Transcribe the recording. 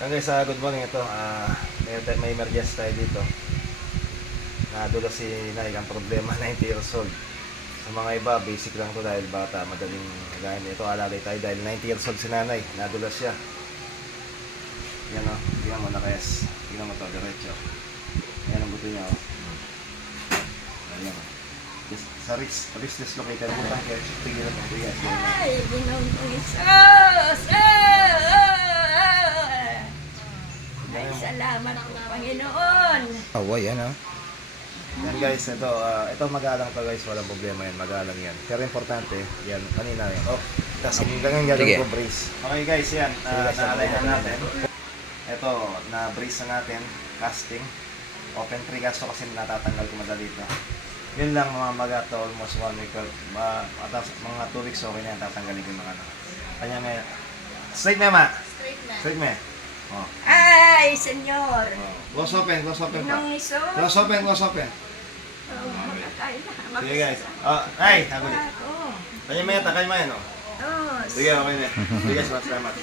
Yan guys, good morning. Ito, may emergency tayo dito. Nadulas si Nay, ang problema 90 years old. Sa mga iba, basic lang to dahil bata, madaling gawin. Ito, alalay tayo dahil 90 years old si Nanay. Nadulas siya. Yan o, tingnan mo, nakayas. Tingnan mo to, diretso. Yan ang buto niya o. Ayan o. Sa wrist dislocated. Butang kaya, tigilan mo. Tigilan mo. Ay, Ginoong Isos! Ay, salamat po, Panginoon! Away, yan ah. Yan guys, ito magalang to guys, walang problema yan, magalang yan. Pero importante, yan, kanina yan. Oh, tapos hanggang gagawin ko brace. Okay guys, yan, naalay na natin. Ito, na-brace na natin, casting. Open tree gasto kasi natatanggal ko madali ito. Yun lang mga magato, almost 1 week. Mga 2 weeks okay na yan, tatanggalin ko yung mga ano. Kanya ngayon, straight na ma? Straight na. Oh. Ay, Senyor! Oh. Close open pa. Ginoong Isos! Close open. Oh, makakain na. Sige guys. Ay, habuli. Ako. Kanya may yan, oh. Oh, Sige, okay na. Sige guys, salamat.